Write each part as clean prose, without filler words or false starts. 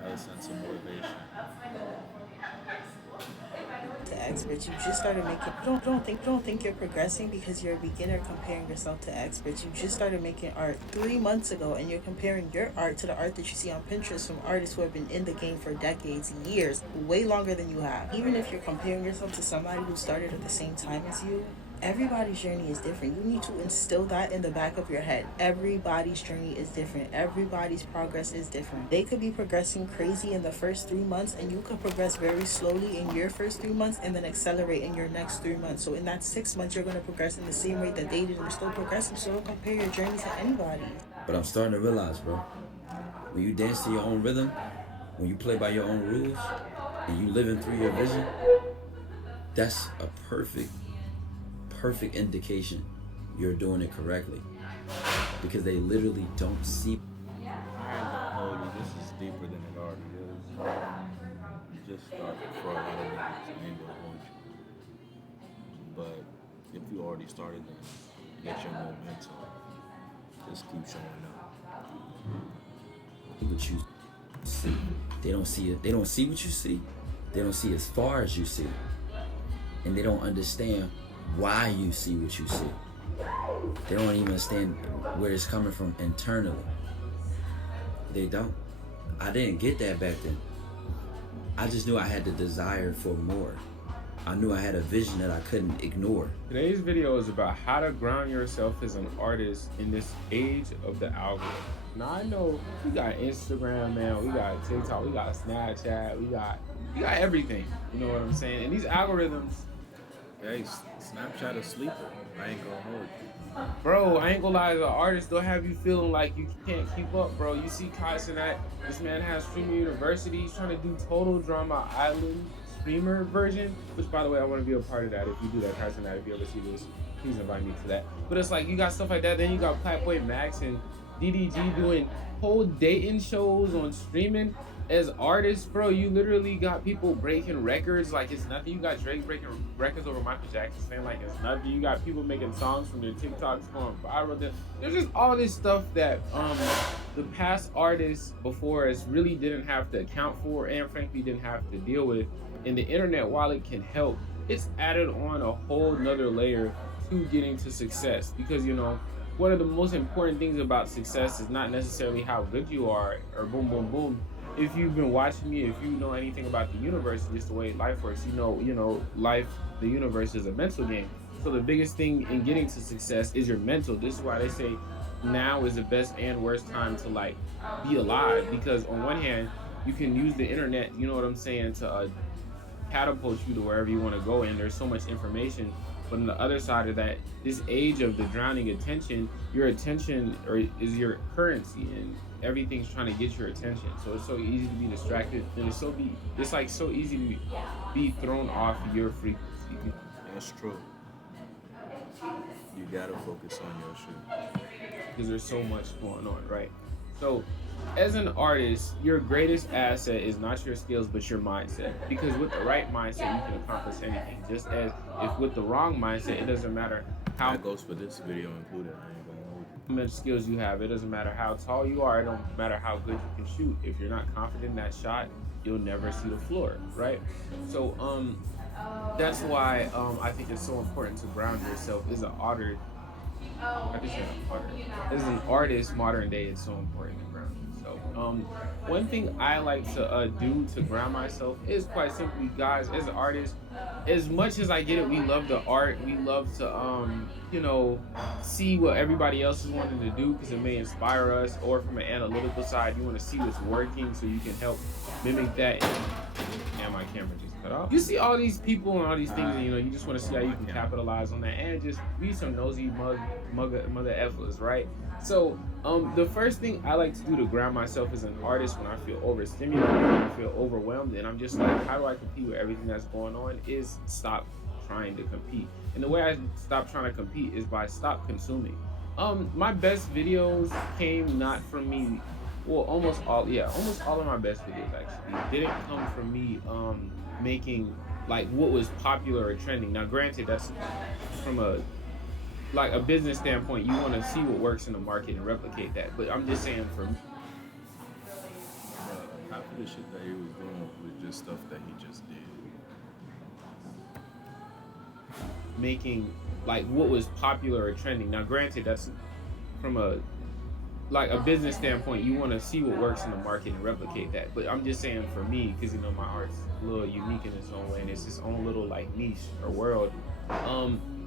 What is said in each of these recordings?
Another sense of motivation. To experts. You just started making. You don't think you're progressing because you're a beginner comparing yourself to experts. You just started making art 3 months ago, and you're comparing your art to the art that you see on Pinterest from artists who have been in the game for decades, years, way longer than you have. Even if you're comparing yourself to somebody who started at the same time as you, everybody's journey is different. You need to instill that in the back of your head. Everybody's journey is different. Everybody's progress is different. They could be progressing crazy in the first 3 months, and you could progress very slowly in your first 3 months and then accelerate in your next 3 months. So in that 6 months, you're going to progress in the same rate that they did, and you're still progressing. So don't compare your journey to anybody. But I'm starting to realize, bro, when you dance to your own rhythm, when you play by your own rules, and you living through your vision, that's a perfect indication you're doing it correctly. Because they literally don't see. I ain't gonna hold you. This is deeper than it already is. You just started for a lot of niggas. I ain't gonna hold you. But if you already started, then get your momentum. Just keep showing up. What you see. They don't see it. They don't see what you see. They don't see as far as you see. And they don't understand why you see what you see. They don't even understand where it's coming from internally. They don't. I didn't get that back then. I just knew I had the desire for more. I knew I had a vision that I couldn't ignore. Today's video is about how to ground yourself as an artist in this age of the algorithm. Now I know we got Instagram, man, we got TikTok, we got Snapchat, we got everything. You know what I'm saying? And these algorithms, Hey, Snapchat a sleeper. I ain't gonna hold you. bro, I ain't gonna lie, the artists, they'll have you feeling like you can't keep up, bro. You see Kai Cenat, this man has Streamer University, he's trying to do Total Drama Island streamer version, which by the way, I want to be a part of that. If you do that, Kai Cenat, if you ever see this, please invite me to that. But it's like, you got stuff like that, then you got Playboy Max and DDG doing whole dating shows on streaming as artists, bro. You literally got people breaking records like it's nothing. You got Drake breaking records over Michael Jackson saying like it's nothing. You got people making songs from their TikToks going viral. There's just all this stuff that the past artists before us really didn't have to account for, and frankly didn't have to deal with. And the internet, while it can help, it's added on a whole nother layer to getting to success. Because, you know, one of the most important things about success is not necessarily how good you are or boom, boom, boom. If you've been watching me, if you know anything about the universe, just the way life works, you know, life, the universe is a mental game. So the biggest thing in getting to success is your mental. This is why they say now is the best and worst time to like be alive. Because on one hand, you can use the internet, you know what I'm saying, to catapult you to wherever you want to go, and there's so much information. But on the other side of that, this age of the drowning attention, your attention is your currency, and everything's trying to get your attention. So it's so easy to be distracted, and it's like so easy to be thrown off your frequency. That's true. You gotta focus on your shit. Because there's so much going on, right? So, as an artist, your greatest asset is not your skills, but your mindset. Because with the right mindset, you can accomplish anything. Just as if with the wrong mindset, it doesn't matter how That goes for this video included. I ain't gonna hold you. much skills you have. It doesn't matter how tall you are. It don't matter how good you can shoot. If you're not confident in that shot, you'll never see the floor, right? So, that's why I think it's so important to ground yourself as an artist. I just said artist. As an artist, modern day, it's so important to ground yourself. One thing I like to do to ground myself is quite simply, guys, as an artist, as much as I get it, we love the art. We love to, you know, see what everybody else is wanting to do because it may inspire us. Or from an analytical side, you want to see what's working so you can help mimic that. And my camera just cut off. You see all these people and all these things, and you know, you just want to see how you can capitalize on that and just be some nosy mother effers, right? So, the first thing I like to do to ground myself as an artist when I feel overstimulated, when I feel overwhelmed, and I'm just like, how do I compete with everything that's going on? Is stop trying to compete. And the way I stop trying to compete is by stop consuming. My best videos came not from me. Well, almost all of my best videos actually didn't come from me making like what was popular or trending. Now, granted, that's from a business standpoint. You want to see what works in the market and replicate that. But I'm just saying, for me, half of the shit that he was doing was just stuff that he just did. Making like what was popular or trending. Now, granted, that's from a business standpoint. You want to see what works in the market and replicate that. But I'm just saying for me, because my art's a little unique in its own way, and it's its own little like niche or world.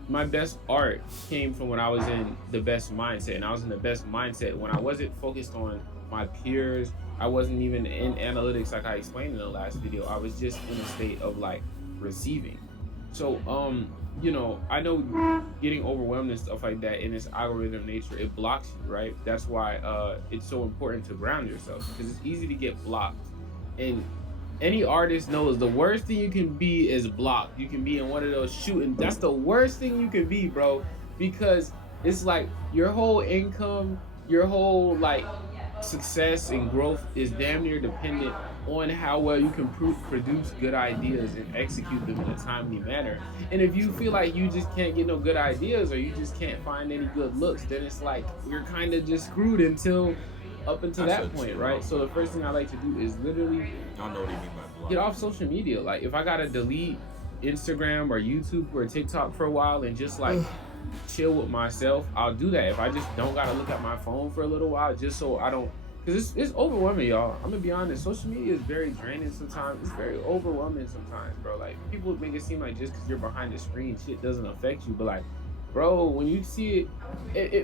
My best art came from when I was in the best mindset, and I was in the best mindset when I wasn't focused on my peers. I wasn't even in analytics like I explained in the last video. I was just in a state of like receiving. So I know getting overwhelmed and stuff like that in this algorithm nature, it blocks you, right? That's why it's so important to ground yourself, because it's easy to get blocked. And any artist knows the worst thing you can be is blocked. You can be in one of those shooting. That's the worst thing you can be, bro, because it's like your whole income, your whole like success and growth is damn near dependent on how well you can produce good ideas and execute them in a timely manner. And if you feel like you just can't get no good ideas, or you just can't find any good looks, then it's like you're kind of just screwed up until that point, right? So the first thing I like to do is literally I don't know what you mean by block. get off social media. Like if I gotta delete Instagram or YouTube or TikTok for a while and just like chill with myself, I'll do that. If I just don't gotta look at my phone for a little while, just so I don't, because it's overwhelming, y'all. I'm gonna be honest, social media is very draining sometimes. It's very overwhelming sometimes, bro. Like people make it seem like just because you're behind the screen, shit doesn't affect you, but like, bro, when you see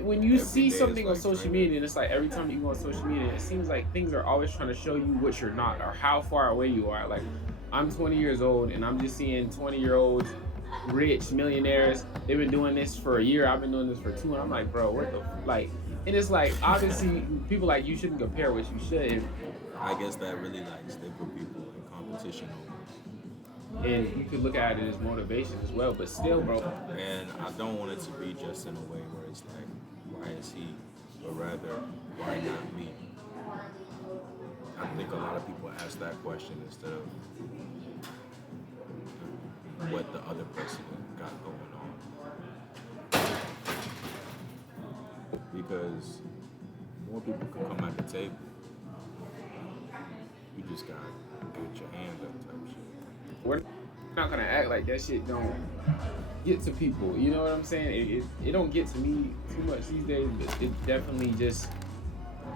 when you see something on social media, and it's like every time you go on social media, it seems like things are always trying to show you what you're not or how far away you are. Like I'm 20 years old and I'm just seeing 20-year-olds, rich millionaires. They've been doing this for a year. I've been doing this for 2, and I'm like, bro, what the like? And it's like obviously people like you shouldn't compare what you should. And I guess that really like they put people in competition almost. And you could look at it as motivation as well, but still, bro. And I don't want it to be just in a way where it's like, why is he, but rather, why not me? I think a lot of people ask that question instead of what the other person got going on. Because more people can come at the table. You just gotta get your hand up type shit. We're not gonna act like that shit don't get to people. You know what I'm saying? It don't get to me too much these days, but it definitely just,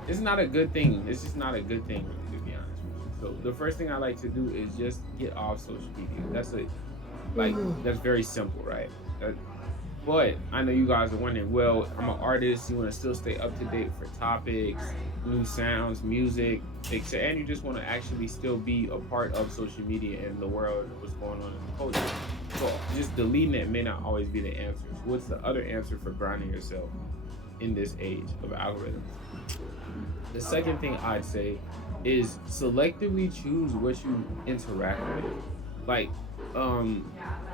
it's not a good thing. It's just not a good thing, really, to be honest with you. So the first thing I like to do is just get off social media. That's very simple, right? But I know you guys are wondering, well, I'm an artist, you want to still stay up to date for topics, new sounds, music, etc., and you just want to actually still be a part of social media and the world and what's going on in the culture. So just deleting it may not always be the answer. So what's the other answer for grounding yourself in this age of algorithms? The second thing I'd say is selectively choose what you interact with. Like,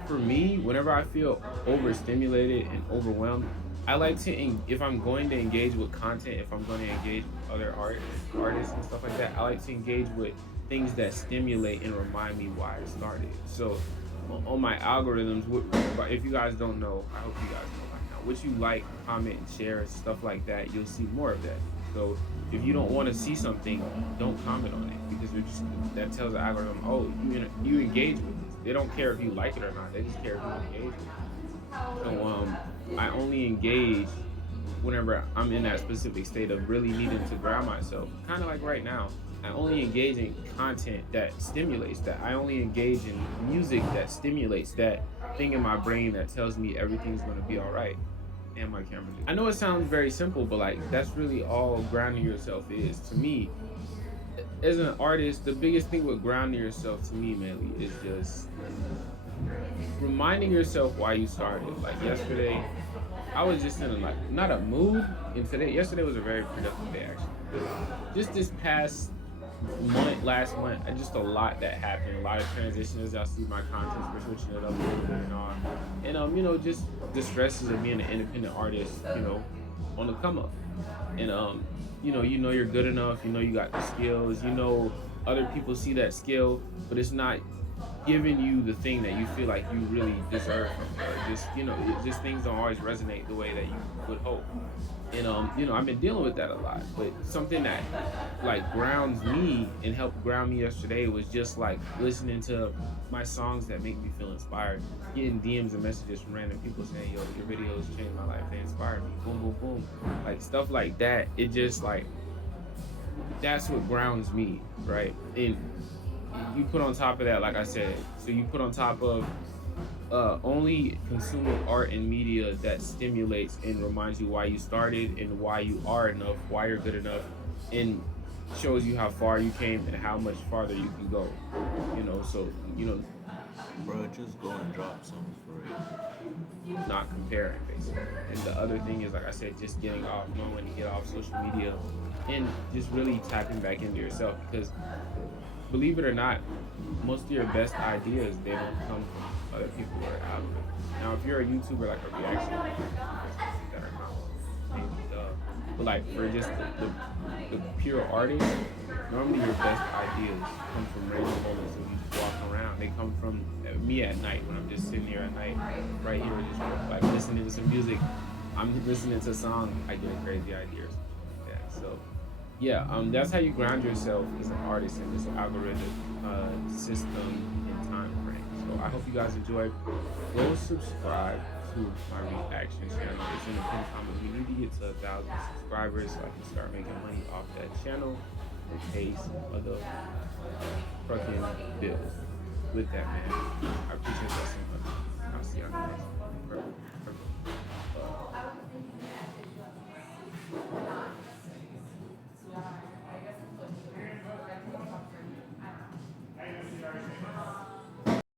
for me, whenever I feel overstimulated and overwhelmed, I like to, if I'm going to engage with content, if I'm going to engage with other artists and stuff like that, I like to engage with things that stimulate and remind me why I started. So on my algorithms, if you guys don't know, I hope you guys know by now, what you like, comment, and share, stuff like that, you'll see more of that. So if you don't want to see something, don't comment on it, because that tells the algorithm, oh, you engage with this. They don't care if you like it or not. They just care if you engage with it. So I only engage whenever I'm in that specific state of really needing to ground myself. Kind of like right now. I only engage in content that stimulates that. I only engage in music that stimulates that thing in my brain that tells me everything's going to be all right. And my camera. I know it sounds very simple, but like that's really all grounding yourself is. To me, as an artist, the biggest thing with grounding yourself to me, mainly, is just reminding yourself why you started. Like yesterday, I was just in not a mood, and yesterday was a very productive day actually. Just this past last month, just a lot that happened, a lot of transitions. I see my content, we're switching it up a little bit and all. And just the stresses of being an independent artist, on the come up. And you know you're good enough, you got the skills, other people see that skill, but it's not giving you the thing that you feel like you really deserve from her. Just just things don't always resonate the way that you would hope. And I've been dealing with that a lot. But something that like grounds me and helped ground me yesterday was just like listening to my songs that make me feel inspired. Getting DMs and messages from random people saying, "Yo, your videos changed my life. They inspired me." Boom, boom, boom. Like stuff like that. It just like that's what grounds me, right? And you put on top of that, like I said, so you put on top of only consuming art and media that stimulates and reminds you why you started and why you are enough, why you're good enough, and shows you how far you came and how much farther you can go. So Bro, just go and drop something for real. not comparing basically. And the other thing is, like I said, just getting off, knowing when to get off social media, and just really tapping back into yourself. Because believe it or not, most of your best ideas, they don't come from other people or algorithms. Now, if you're a YouTuber, like a reaction, that are not maybe but like for just the pure artist, normally your best ideas come from random moments when you just walk around. They come from me at night when I'm just sitting here at night, right here, just like listening to some music. I'm listening to a song, I get a crazy idea or something like that. So yeah, that's how you ground yourself as an artist in this algorithm system and time frame. So I hope you guys enjoyed. Go subscribe to my reaction channel. It's in the pin comment. We need to get to 1,000 subscribers so I can start making money off that channel and pay some other fucking bills. With that, man, I appreciate that so much.